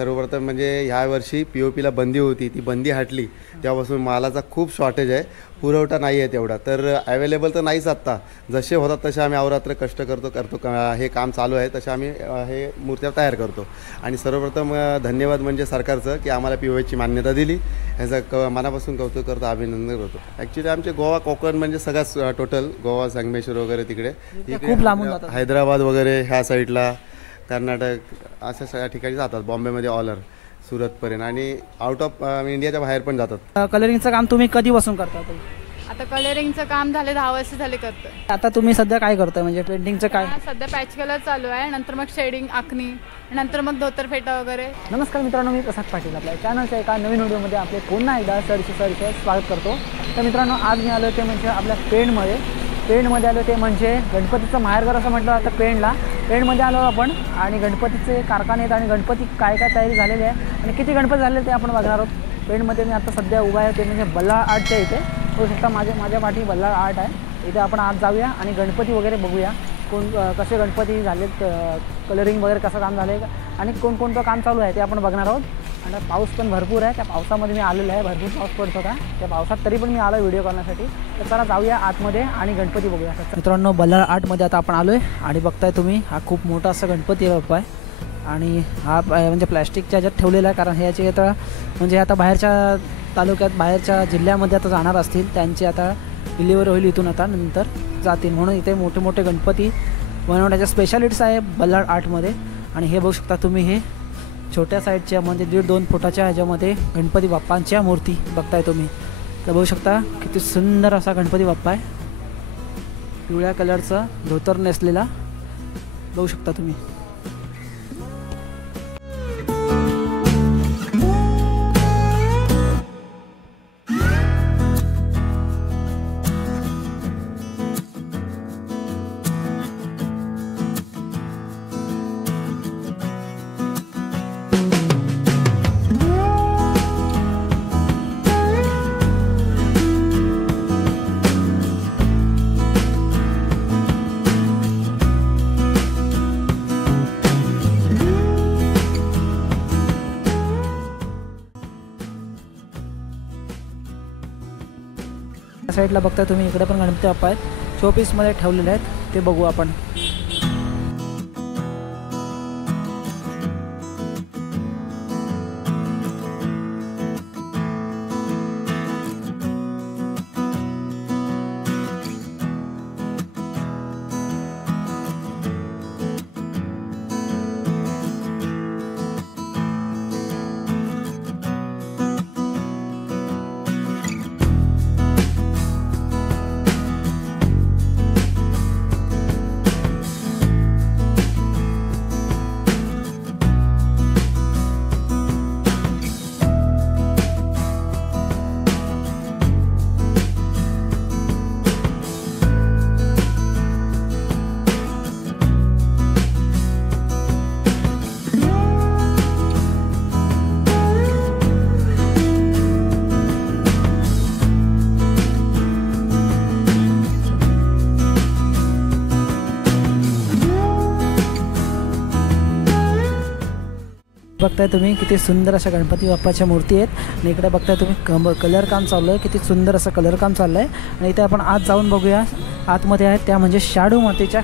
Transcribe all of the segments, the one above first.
सर्वप्रथम म्हणजे ह्या वर्षी POPला बंदी होती, ती बंदी हटली तेव्हापासून मालाचा खूप शॉर्टेज आहे, पुरवठा नाही आहे तेवढा. तर अवेलेबल तर नाहीच आत्ता, जसे होतात तसे आम्ही अहोरात्र कष्ट करतो हे काम चालू आहे, तसे आम्ही हे मूर्त्या तयार करतो. आणि सर्वप्रथम धन्यवाद म्हणजे सरकारचं की आम्हाला POPची मान्यता दिली, ह्याचं मनापासून कौतुक करतो, अभिनंदन करतो. ॲक्च्युली आमचे गोवा कोकण म्हणजे सगळ्याच टोटल गोवा संगमेश्वर वगैरे तिकडे खूप लांबून जातात. हैदराबाद वगैरे ह्या साईडला, कर्नाटक अशा सगळ्या ठिकाणी जातात, बॉम्बेमध्ये ऑलर सुरतपर्यंत आणि आउट ऑफ इंडियाच्या बाहेर पण जातात. कलरिंगचं काम तुम्ही कधीपासून करता? आता कलरिंगचं काम झाले 10 वर्ष झाले करतोय. आता तुम्ही सध्या काय करताय, म्हणजे पेंटिंगचं काय? सध्या पॅच कलर चालू आहे, नंतर मग शेडिंग, आखणी, नंतर मग धोतर फेटा वगैरे. नमस्कार मित्रांनो, मी प्रसाद पाटील आपल्या चॅनलच्या एका नवीन व्हिडिओमध्ये आपले पुन्हा एकदा सरचे स्वागत करतो. तर मित्रांनो, आज मी आलो ते म्हणजे आपल्या पेणमध्ये आलो ते म्हणजे गणपतीचं माहेरघर असं म्हटलं जातं पेणमध्ये आलो आपण. आणि गणपतीचे कारखाने आहेत आणि गणपती काय तयारी झालेली आहे आणि किती गणपती झाले ते आपण बघणार आहोत. पेणमध्ये मी आता सध्या उभा आहे ते म्हणजे बल्लाळ आर्टच्या इथे. होऊ शकता माझ्या पाठी बल्लाळ आर्ट आहे, इथे आपण आज जाऊया आणि गणपती वगैरे बघूया, कसे गणपती झालेत, कलरिंग वगैरे कसं काम झालं आहे आणि कोणतं काम चालू आहे ते आपण बघणार आहोत. आणि पाऊस पण भरपूर आहे, त्या पावसामध्ये मी आलेलो आहे, भरपूर पाऊस पडत होता त्या पावसात, तरी पण मी आलो व्हिडिओ करण्यासाठी. तर चला जाऊया आतमध्ये आणि गणपती बघूया. मित्रांनो, बल्लाळ आर्टमध्ये आता आपण आलो आहे आणि बघताय तुम्ही हा खूप मोठा असा गणपती बाप्पा आहे. आणि हा म्हणजे प्लॅस्टिकच्या ह्याच्यात ठेवलेला आहे, कारण ह्याची आता म्हणजे आता बाहेरच्या तालुक्यात, बाहेरच्या जिल्ह्यामध्ये आता जाणार असतील, त्यांची आता डिलिव्हरी होईल, इथून आता नंतर जातील, म्हणून इथे मोठे मोठे गणपती बनवण्याच्या स्पेशालिटीज आहे बल्लाळ आर्टमध्ये. आणि हे बघू शकता तुम्ही, हे छोट्या साईजच्या म्हणजे 1.5-2 फुटाच्या ह्याच्यामध्ये गणपती बाप्पांच्या मूर्ती बघताय तुम्ही. तर बघू शकता किती सुंदर असा गणपती बाप्पा आहे, पिवळ्या कलरचा धोतर नेसलेला बघू शकता तुम्ही. साईडला बघता तुम्ही, इकडे पण गणपती बाप्पा आहेत, शोपीसमध्ये ठेवलेले आहेत, ते बघू आपण. बघताय तुम्ही किती सुंदर अशा गणपती बाप्पाच्या मूर्ती आहेत. आणि इकडे बघताय तुम्ही कलर काम चाललं आहे, किती सुंदर असं कलर काम चाललं आहे. आणि इथे आपण आत जाऊन बघूया, आतमध्ये आहेत त्या म्हणजे शाडू मातीच्या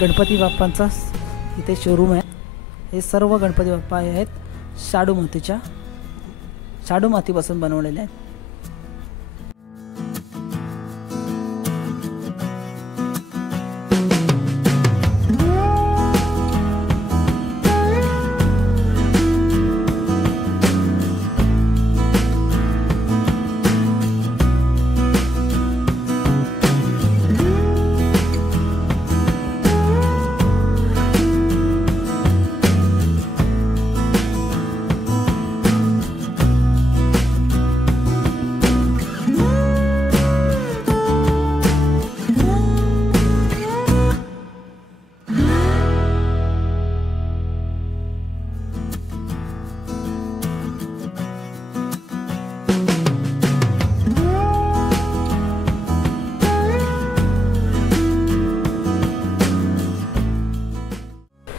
गणपती बाप्पांचा इथे शोरूम आहे. हे सर्व गणपती बाप्पा आहेत शाडू मातीपासून बनवलेले आहेत.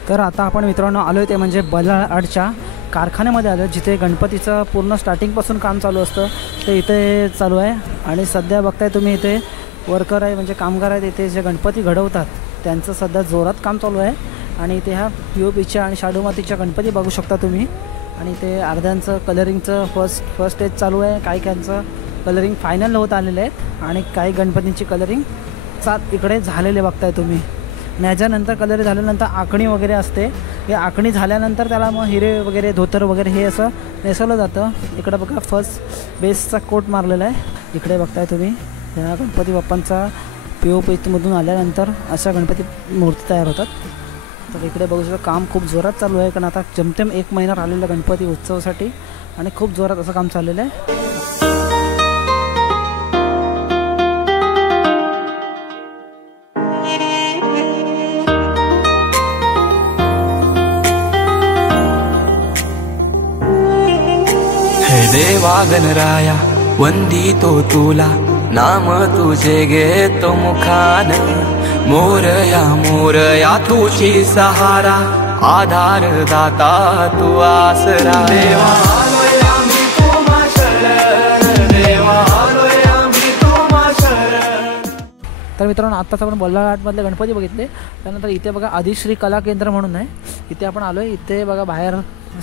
तर आता आपण मित्रांनो आलो आहे ते म्हणजे बल्लाळ आर्टच्या कारखान्यामध्ये आलो जिथे गणपतीचं पूर्ण स्टार्टिंगपासून काम चालू असतं ते इथे चालू आहे. आणि सध्या बघताय तुम्ही इथे वर्कर आहे म्हणजे कामगार आहेत इथे जे गणपती घडवतात त्यांचं सध्या जोरात काम चालू आहे. आणि इथे ह्या POPच्या आणि शाडू मातीच्या गणपती बघू शकता तुम्ही. आणि ते अर्ध्यांचं कलरिंगचं फर्स्ट स्टेज चालू आहे. काहींचं कलरिंग फायनल होत आलेले आहेत आणि काही गणपतींची कलरिंग इकडे झालेले बघताय तुम्ही. आणि ह्याच्यानंतर कलर झाल्यानंतर आखणी वगैरे असते. हे आखणी झाल्यानंतर त्याला मग हिरे वगैरे धोतर वगैरे हे असं नेसवलं जातं. इकडं बघा फर्स्ट बेसचा कोट मारलेला आहे. इकडे बघताय तुम्ही ह्या गणपती बाप्पांचा POPमधून आल्यानंतर अशा गणपती मूर्ती तयार होतात. तर इकडे बघू शकता काम खूप जोरात चालू आहे कारण आता जमतेम 1 महिना राहिलेला गणपती उत्सवासाठी आणि खूप जोरात असं काम चाललेलं आहे. देवा गणराया वंदितो तुला नाम तुझे घेतो मुखान. मोरया तुझी सहारा आधार दाता तू आसरा. देवा आलोय आम्ही तुम्हा शरण, देवा आलोय आम्ही तुम्हा शरण. तर मित्रांनो आत्ताच आपण बल्लाळाटमधले गणपती बघितले. त्यानंतर इथे बघा आदिश्री कला केंद्र म्हणून आहे. इथे आपण आलो आहे. इथे बघा बाहेर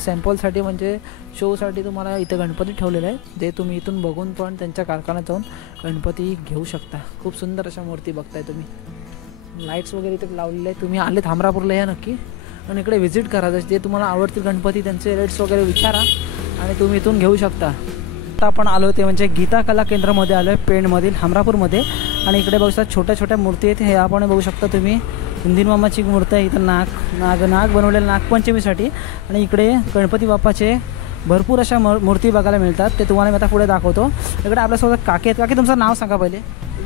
सॅम्पलसाठी म्हणजे शोसाठी तुम्हाला इथे गणपती ठेवलेले आहे. जे तुम्ही इथून बघून पण त्यांच्या कारखान्यात जाऊन गणपती घेऊ शकता. खूप सुंदर अशा मूर्ती बघताय तुम्ही. लाईट्स वगैरे इथे लावलेले आहेत. तुम्ही आले हमरापूरला या नक्की आणि इकडे व्हिजिट करा. जे तुम्हाला आवडतील गणपती त्यांचे रेट्स वगैरे विचारा आणि तुम्ही इथून घेऊ शकता. आता आपण आलो ते म्हणजे गीता कला केंद्रामध्ये आलो आहे पेणमधील हमरापूरमध्ये. आणि इकडे बघू शकता छोट्या छोट्या मूर्ती आहेत. हे आपण बघू शकता तुम्ही उंदीर मामाची मूर्ती आहे. इथं नाग बनवलेलं नागपंचमीसाठी. आणि इकडे गणपती बाप्पाचे भरपूर अशा मूर्ती बघायला मिळतात. ते तुम्हाला मी आता पुढे दाखवतो. इकडे आपल्यासोबत काकी आहेत. काकी तुमचं नाव सांगा पहिले.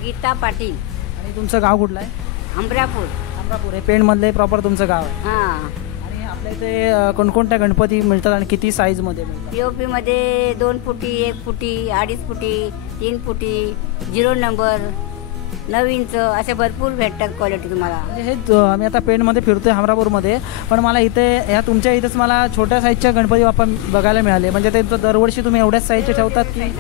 गीता पाटील. आणि तुमचं गाव कुठलं आहे. हमरापूर हे पेणमधले प्रॉपर तुमचं गाव आहे. हां. आणि आपल्या इथे कोणकोणत्या गणपती मिळतात आणि किती साईजमध्ये मिळतात. POP मध्ये 2 फुटी 1 फुटी 2.5 फुटी 3 फुटी 0 नंबर 9 इंच असे भरपूर भेटतात क्वालिटी तुम्हाला. म्हणजे हे आम्ही आता पेणमध्ये फिरतोय हमरापूरमध्ये. पण मला इथे ह्या तुमच्या इथेच मला छोट्या साईजच्या गणपती बाप्पा बघायला मिळाले. म्हणजे ते दरवर्षी तुम्ही एवढ्याच साईजचे ठेवतात की.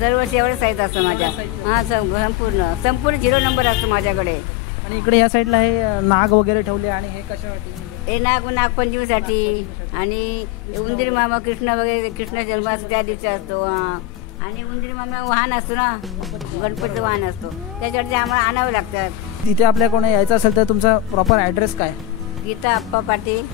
दरवर्षी एवढं साईज असतं माझ्या. हां संपूर्ण 0 नंबर असतो माझ्याकडे. आणि इकडे या साईडला हे नाग वगैरे ठेवले. आणि हे कशासाठी. हे नागपंचमीसाठी. आणि उंदीर मामा कृष्ण वगैरे कृष्ण जन्म असतो त्या दिवशी असतो. आणि उंदीर मामा वाहन असतो ना गणपतीचं वाहन असतो त्याच्यासाठी आम्हाला आणावं लागतात. तिथे आपल्या कोणी यायचं असेल तर तुमचा प्रॉपर ॲड्रेस काय. गीता अप्पा पाटील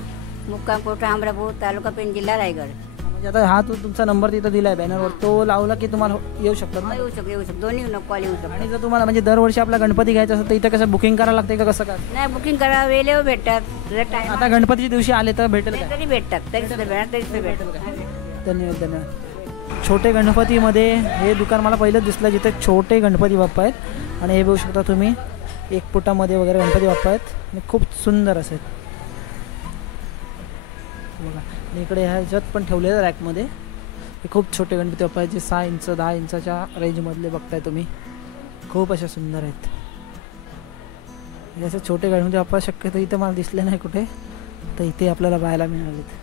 मुक्काम कोटा हमरापूर तालुका पेण जिल्हा रायगड. म्हणजे आता हा तुमचा नंबर तिथं दिला आहे बॅनरवर तो लावला की तुम्हाला येऊ शकतात. येऊ शकतो दोन्ही कॉल येऊ शकतो. आणि जर तुम्हाला म्हणजे दरवर्षी आपला गणपती घ्यायचा असेल तर इथं कसं बुकिंग करावं लागतं का कसं काय. नाही बुकिंग करा वेळेवर भेटतात. आता गणपतीच्या दिवशी आले तर भेटेल का. तरी भेटतात तरी भेटतात. धन्यवाद. छोटे गणपतीमध्ये हे दुकान मला पहिलंच दिसलं जिथे छोटे गणपती बाप्पा आहेत. आणि हे बघू शकता तुम्ही 1 फुटामध्ये वगैरे गणपती बाप्पा आहेत आणि खूप सुंदर असेल बघा. आणि इकडे ह्याच्यात पण ठेवलेलं रॅकमध्ये हे खूप छोटे गणपती बाप्पा आहेत जे 6 इंच 10 इंचाच्या रेंजमधले बघताय तुम्ही. खूप अशा सुंदर आहेत. हे असे छोटे गणपती बाप्पा शक्यतो इथं मला दिसले नाही कुठे. तर इथे आपल्याला पाहायला मिळालेत.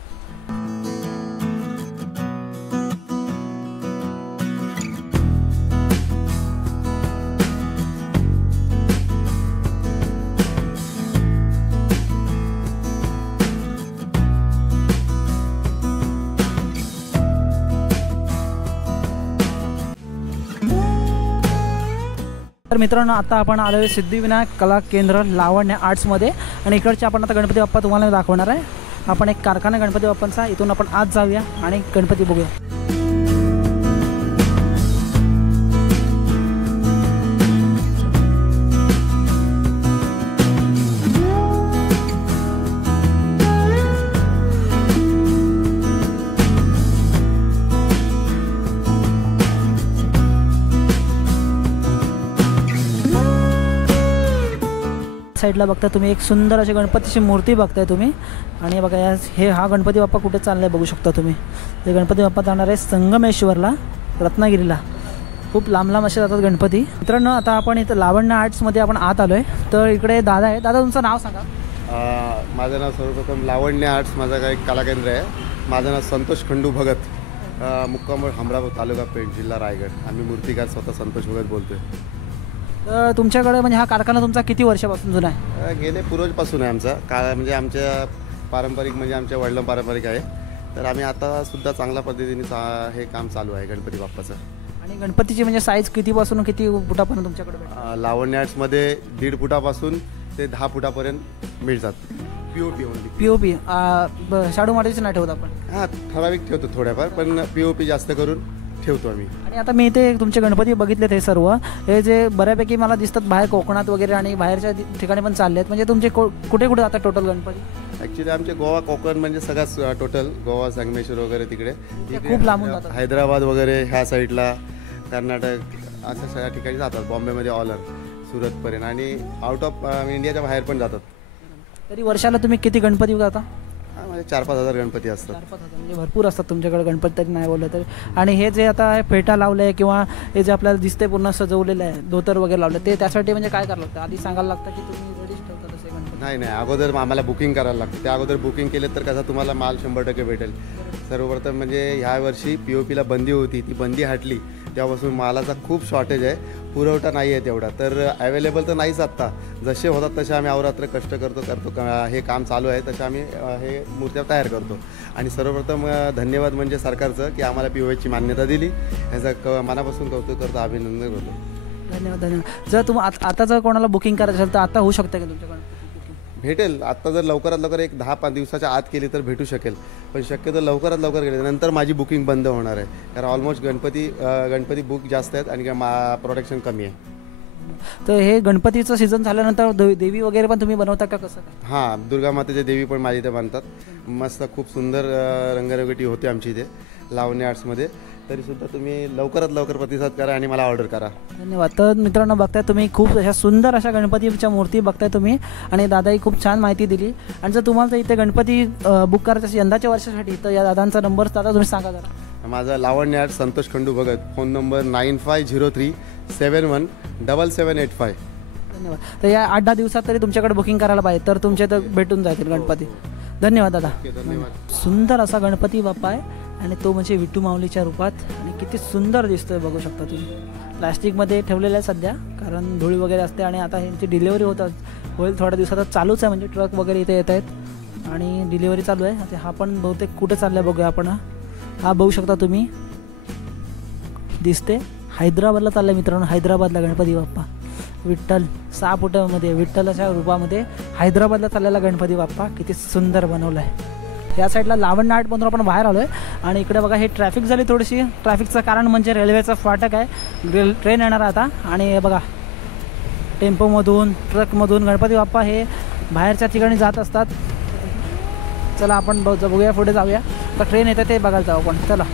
तर मित्रांनो आता आपण आलो आहे सिद्धिविनायक कला केंद्र लावण्य आर्ट्समध्ये. आणि इकडचे आपण आता गणपती बाप्पा तुम्हाला दाखवणार आहे. आपण एक कारखाना गणपती बाप्पांचा इथून आपण आज जाऊया आणि गणपती बघूया. साईडला बघता तुम्ही एक सुंदर अशी गणपतीची मूर्ती बघताय तुम्ही. आणि बघा हा गणपती बाप्पा कुठे चाललाय बघू शकता तुम्ही. हे गणपती बाप्पा जाणार आहे संगमेश्वरला रत्नागिरीला. खूप लांब लांब असे जातात गणपती. मित्रांनो आता आपण इथं लावण्य आर्ट्समध्ये आपण आत आलो आहे. तर इकडे दादा आहे. दादा तुमचं नाव सांगा. माझं नाव सर्वप्रथम लावण्य आर्ट्स माझं काही कलाकेंद्र आहे. माझं नाव संतोष खंडू भगत, मुक्काम हमरापूर तालुका पेठ जिल्हा रायगड. आम्ही मूर्तिकार स्वतः संतोष भगत बोलतोय. तर तुमच्याकडे म्हणजे हा कारखाना तुमचा किती वर्षापासून जुना आहे? गेले पूर्वजपासून आहे आमचा म्हणजे आमच्या पारंपरिक म्हणजे आमच्या वडिलां पारंपरिक आहे. तर आम्ही आता सुद्धा चांगल्या पद्धतीने हे काम चालू आहे गणपती बाप्पाचं. आणि गणपतीची म्हणजे साईज कितीपासून किती फुटापर्यंत तुमच्याकडे भेटते? लावण्य आर्ट्समध्ये 1.5 फुटापासून ते 10 फुटापर्यंत मिळतात. POP only. POP शाडू मातीचं नाही ठेवत आपण? हां, ठराविक ठेवतो थोड्याफार, पण POP जास्त करून ठेवतो आम्ही. आणि आता मी इथे तुमचे गणपती बघितलेत हे सर्व, हे जे बऱ्यापैकी मला दिसतात बाहेर कोकणात वगैरे आणि बाहेरच्या ठिकाणी पण चालले आहेत. म्हणजे तुमचे कुठे कुठे आता टोटल गणपती? ॲक्च्युली आमचे गोवा कोकण म्हणजे सगळ्याच टोटल गोवा संगमेश्वर वगैरे तिकडे खूप लांबून जातात. हैदराबाद वगैरे ह्या साईडला, कर्नाटक अशा सगळ्या ठिकाणी जातात. बॉम्बेमध्ये ऑल सुरतपर्यंत आणि आउट ऑफ इंडियाच्या बाहेर पण जातात. तरी वर्षाला तुम्ही किती गणपती जाता? म्हणजे 4-5 हजार गणपती असतात. 4-5 हजार म्हणजे भरपूर असतात तुमच्याकडे गणपती, तरी नाही बोललं तरी. आणि हे जे आता फेटा लावलं आहे किंवा हे जे आपल्याला दिसते पूर्ण सजवलेलं आहे, धोतर वगैरे लावलं, ते त्यासाठी म्हणजे काय करावं लागतं? आधी सांगायला लागतं की तुम्ही रेडीच ठेवता तसे गणपती? नाही, अगोदर आम्हाला बुकिंग करायला लागतं. त्या अगोदर बुकिंग केलं तर कसं तुम्हाला माल 100% भेटेल. सर्वप्रथम म्हणजे ह्या वर्षी POPला बंदी होती, ती बंदी हटली. तेव्हापासून मालाचा खूप शॉर्टेज आहे, पुरवठा नाही आहे तेवढा. तर अवेलेबल तर नाहीच आत्ता. जसे होतात तसे आम्ही अवरात्र कष्ट करतो हे काम चालू आहे. तसे आम्ही हे मूर्त्या तयार करतो. आणि सर्वप्रथम धन्यवाद म्हणजे सरकारचं की आम्हाला POPची मान्यता दिली. ह्याचं मनापासून कौतुक करतो, अभिनंदन करतो. धन्यवाद. जर आता जर कोणाला बुकिंग करायचं असेल तर आता होऊ शकतं का तुमच्याकडे? भेटेल. आत्ता जर लवकरात लवकर एक 10-5 दिवसाच्या आत केली तर भेटू शकेल. पण शक्यतो लवकरात लवकर केली नंतर माझी बुकिंग बंद होणार आहे. कारण ऑलमोस्ट गणपती बुक जास्त आहेत आणि प्रोडक्शन कमी आहे. तर हे गणपतीचं सीझन झाल्यानंतर देवी वगैरे पण तुम्ही बनवता का कसं काय? हां, दुर्गा मातेच्या देवी पण माझी इथे बांधतात. मस्त खूप सुंदर रंगरंगटी होते आमची इथे लावण्य आर्ट्समध्ये. तरीसुद्धा तुम्ही लवकरात लवकर प्रतिसाद करा आणि मला ऑर्डर करा. धन्यवाद. तर मित्रांनो, बघताय तुम्ही खूप अशा सुंदर अशा गणपतीच्या मूर्ती बघताय तुम्ही, आणि दादाही खूप छान माहिती दिली. आणि जर तुम्हाला इथे गणपती बुक करायचं असेल यंदाच्या वर्षासाठी तर या दादांचा नंबर दादा तुम्ही सांगा जरा. माझा Lavanya art Santosh Khandu Bhagat, phone number 9503717785. धन्यवाद. तर या 8-10 दिवसात तरी तुमच्याकडे बुकिंग करायला पाहिजे, तर तुमच्या इथं भेटून जातील गणपती. धन्यवाद दादा. धन्यवाद. सुंदर असा गणपती बाप्पा आहे आणि तो म्हणजे विठू माऊलीच्या रूपात, आणि किती सुंदर दिसतोय बघू शकता तुम्ही. प्लॅस्टिकमध्ये ठेवलेलं आहे सध्या, कारण धुळी वगैरे असते. आणि आता ह्यांची डिलेवरी होईल थोड्या दिवसात, चालूच आहे. म्हणजे ट्रक वगैरे इथे येत आहेत आणि डिलेवरी चालू आहे. आता हा पण बहुतेक कुठे चालला बघूया आपण. हा बघू शकता तुम्ही, दिसते हैदराबादला चाललं आहे मित्रांनो. हैदराबादला गणपती बाप्पा विठ्ठल 6 फुटामध्ये विठ्ठलाच्या रूपामध्ये हैदराबादला चाललेला गणपती बाप्पा किती सुंदर बनवला आहे. या साईडला लावण्य आर्टमधून आपण बाहेर आलो आहे. आणि इकडे बघा, हे ट्रॅफिक झाली थोडीशी. ट्रॅफिकचं कारण म्हणजे रेल्वेचं फाटक आहे, ट्रेन येणार आता. आणि बघा, टेम्पोमधून ट्रकमधून गणपती बाप्पा हे बाहेरच्या ठिकाणी जात असतात. चला आपण बघूया, पुढे जाऊया. तर ट्रेन येते ते बघायला जाऊ आपण. चला.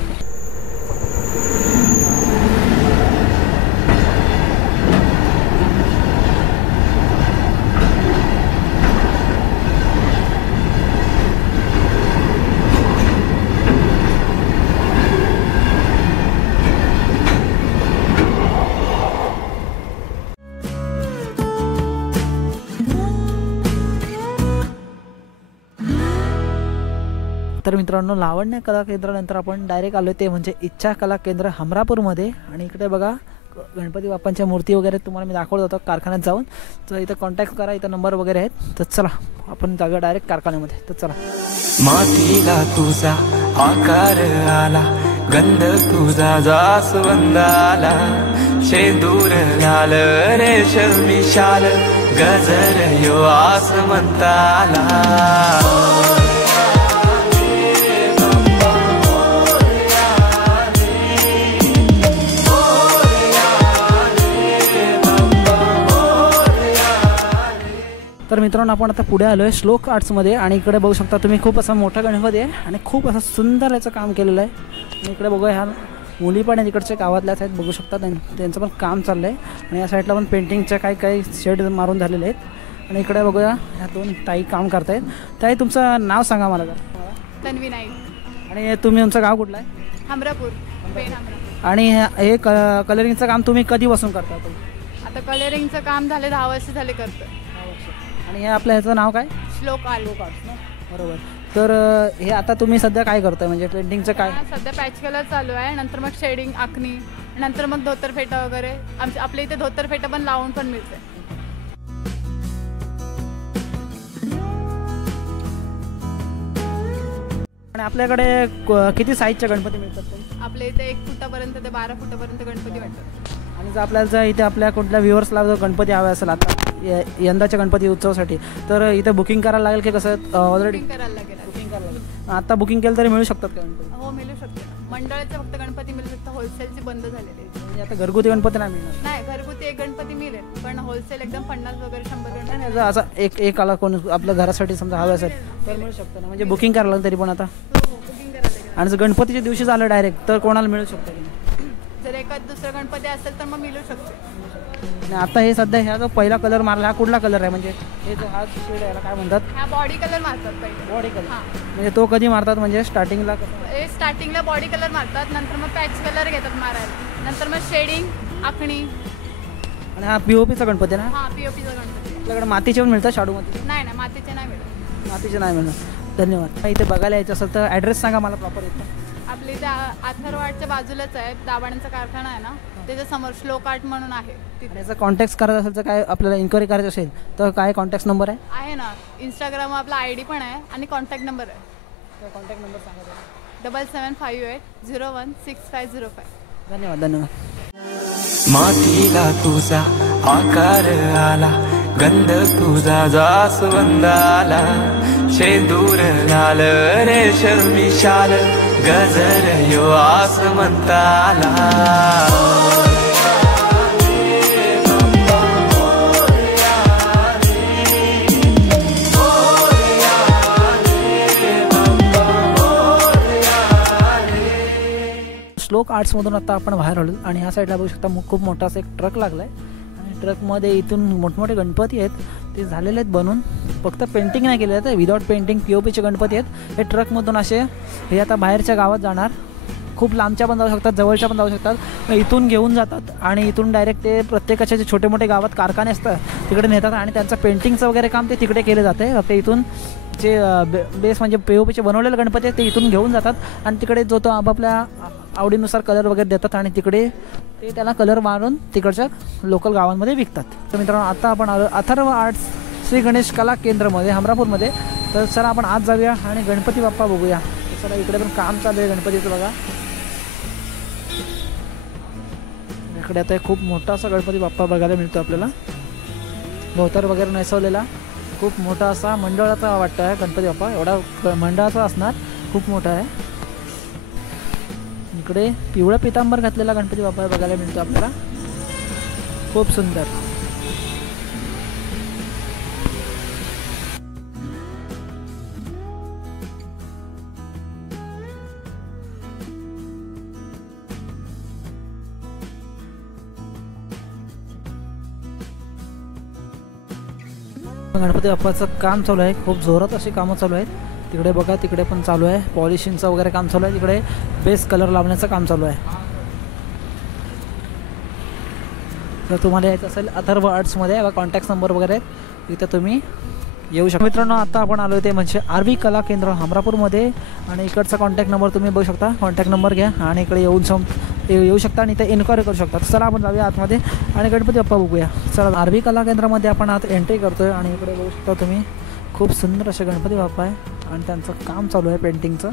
तर मित्रांनो, लावण्य कला केंद्रानंतर आपण डायरेक्ट आलो ते म्हणजे इच्छा कला केंद्र हमरापूरमध्ये. आणि इकडे बघा, गणपती बाप्पांच्या मूर्ती वगैरे तुम्हाला मी दाखवत होतो कारखान्यात जाऊन. तर इथं कॉन्टॅक्ट करा, इथं नंबर वगैरे आहेत. तर चला आपण जाऊया डायरेक्ट कारखान्यामध्ये. तर चला. मातीला तुझा आकार आला, गंध तुझा जास्वंदाला, शेंदूर लाल रेशमी शाल, गजर यो आसमंताला. तर मित्रांनो, आपण आता पुढे आलो आहे श्लोक आर्ट्समध्ये. आणि इकडे बघू शकता तुम्ही, खूप असा मोठा गणपती आहे आणि खूप असं सुंदर याचं काम केलेलं आहे. आणि इकडे बघूया, ह्या मुली पण आहेत इकडच्या गावातल्याच आहेत, बघू शकता. त्यांचं पण काम चाललं आहे. आणि या साईडला पण पेंटिंगच्या काही शेड मारून झालेले आहेत. आणि इकडे बघूया, ह्या 2 ताई काम करतायत. ताई, तुमचं नाव सांगा मला जरा. तन्वी नाईक. आणि तुम्ही, तुमचं गाव कुठलं आहे? हमरापूर, पेण हमरापूर. आणि हे कलरिंगचं काम तुम्ही कधीपासून करता? आता कलरिंगचं काम झाले 10 वर्ष झाले करतं. आणि हे आपल्या ह्याचं नाव काय? श्लोक आलो बरोबर. तर हे आता तुम्ही सध्या काय करताय म्हणजे पेंटिंगचं काय? सध्या पॅच कलर चालू आहे, नंतर मग शेडिंग आखणी, नंतर मग धोतर फेटा वगैरे. आपल्या इथे धोतर फेटा पण लावून पण मिळते. आणि आपल्याकडे किती साईजचे गणपती मिळतात तरी? आपल्या इथे 1 फुटापर्यंत ते 12 फुटापर्यंत गणपती भेटतात. आणि जर आपल्याला इथे आपल्या कुठल्या व्ह्युअर्सला जर गणपती हवे असेल आता यंदाच्या गणपती उत्सवासाठी, तर इथे बुकिंग करायला लागेल की कसं? ऑलरेडी बुकिंग करायला लागेल. बुकिंग करायला लागेल. आता बुकिंग केलं तरी मिळू शकतात का गणपती? हो, मिळू शकते. मंडळाचे फक्त गणपती मिळू शकतात, होलसेलची बंद झालेली आहे. म्हणजे आता घरगुती गणपती नाही मिळणार? नाही, घरगुती 1 गणपती मिळेल, पण होलसेल एकदम 50 वगैरे 100 गणपती. नाही, जर असा एक आला कोण आपल्या घरासाठी समजा हवं असेल तर मिळू शकतं ना? म्हणजे बुकिंग करायला लागेल तरी पण आता. बुकिंग करायला लागेल. आणि जर गणपतीच्या दिवशी झालं डायरेक्ट तर कोणाला मिळू शकतं की नाही? जर एखाद दुसरा गणपती असेल तर मग मिळू शकते. आणि आता हे सध्या ह्या जो पहिला कलर मारला हा कुठला कलर आहे? म्हणजे हे जो हा शेड आहे काय म्हणतात? हा बॉडी कलर मारतात पहिले. Body colour. हां, म्हणजे तो कधी मारतात म्हणजे स्टार्टिंगला? हे स्टार्टिंगला बॉडी कलर मारतात, नंतर मग पॅच कलर घेतात मारायला, नंतर मग शेडिंग आखणी. आणि हा पीओपीचा गणपती आहे ना? हा, पीओपीचा गणपती. आपल्याकडे मातीचे पण मिळतात शाडूमध्ये? नाही, मातीचे नाही मिळत. मातीचे नाही मिळणार. धन्यवाद. इथे बघायला यायचं असेल तर ॲड्रेस सांगा मला प्रॉपर इथं. आपल्या इथे अथर्वाडच्या बाजूलाच आहे, दाबाण्यांचा कारखाना आहे ना, त्याच्या समोर श्लोक आर्ट म्हणून आहे. आणि तिथे याचा कॉन्टॅक्ट करायचं असेल तर काय आपल्याला इन्क्वायरी करायची असेल तर काय कॉन्टॅक्ट नंबर आहे? आहे ना, इंस्टाग्राम आपला ID पण आहे आणि कॉन्टॅक्ट नंबर आहे. कॉन्टॅक्ट नंबर सांगा. 7758016505. धन्यवाद. धन्यवाद. मातीला तुझा आकार आला, गंध तुझा जास्वंदाला, शेंदूर लाल रेशमी शाल, गजर यो आसमंताला. श्लोक आर्ट्समधून आता आपण बाहेर आलो आणि ह्या साईडला बघू शकता खूप मोठा असा एक ट्रक लागला आहे. आणि ट्रकमध्ये इथून मोठमोठे गणपती आहेत, ते झालेले आहेत बनून, फक्त पेंटिंग नाही केले आहेत, विदाऊट पेंटिंग पीओपीचे गणपती आहेत. हे ट्रकमधून असे हे आता बाहेरच्या गावात जाणार, खूप लांबच्या पण जाऊ शकतात, जवळच्या पण जाऊ शकतात. इथून घेऊन जातात आणि इथून डायरेक्ट ते प्रत्येकाच्या जे छोटे मोठे गावात कारखाने असतात तिकडे नेतात आणि त्यांचं पेंटिंगचं वगैरे काम ते तिकडे केले जाते. ते इथून जे बेस म्हणजे पीओपीचे बनवलेले गणपती आहेत ते इथून घेऊन जातात आणि तिकडे जो तो आपापल्या आवडीनुसार कलर वगैरे देतात आणि तिकडे ते त्याला कलर मारून तिकडच्या लोकल गावांमध्ये विकतात. तर मित्रांनो, आता आपण आलो अथर्व आर्ट्स श्री गणेश कला केंद्रमध्ये हमरापूरमध्ये. तर चला आपण आज जाऊया आणि गणपती बाप्पा बघूया. चला, इकडे पण काम चालू आहे गणपतीचं बघा. इकडे आता खूप मोठा असा गणपती बाप्पा बघायला मिळतो आपल्याला, धोतर वगैरे नेसवलेला, खूप मोठा असा मंडळाचा वाटतं आहे गणपती बाप्पा. एवढा मंडळाचा असणार, खूप मोठा आहे. इकडे पिवळा पितांबर घातलेला गणपती बाप्पा बघायला मिळतो आपल्याला, खूप सुंदर. गणपती बाप्पाचं काम चालू आहे, खूप जोरात अशी कामं चालू आहेत. तिकडे बघा, तिकडे पण चालू आहे पॉलिशिंगचं वगैरे काम चालू आहे. तिकडे बेस कलर लावण्याचं काम चालू आहे. जर तुम्हाला यायचं असेल अथर्व आर्ट्समध्ये कॉन्टॅक्ट नंबर वगैरे आहेत, इथं तुम्ही येऊ शकता. मित्रांनो, आता आपण आलो ते म्हणजे आरवी कला केंद्र हमरापूरमध्ये आणि इकडचा कॉन्टॅक्ट नंबर तुम्ही बघू शकता. कॉन्टॅक्ट नंबर घ्या आणि इकडे येऊ शकता आणि इथे इन्क्वायरी करू शकता. चला आपण जाऊया आतमध्ये आणि गणपती बाप्पा बघूया. चला, आरवी कला केंद्रामध्ये आपण आत एंट्री करतोय आणि इकडे बघू शकता तुम्ही खूप सुंदर असे गणपती बाप्पा आहे आणि त्यांचं काम चालू आहे पेंटिंगचं.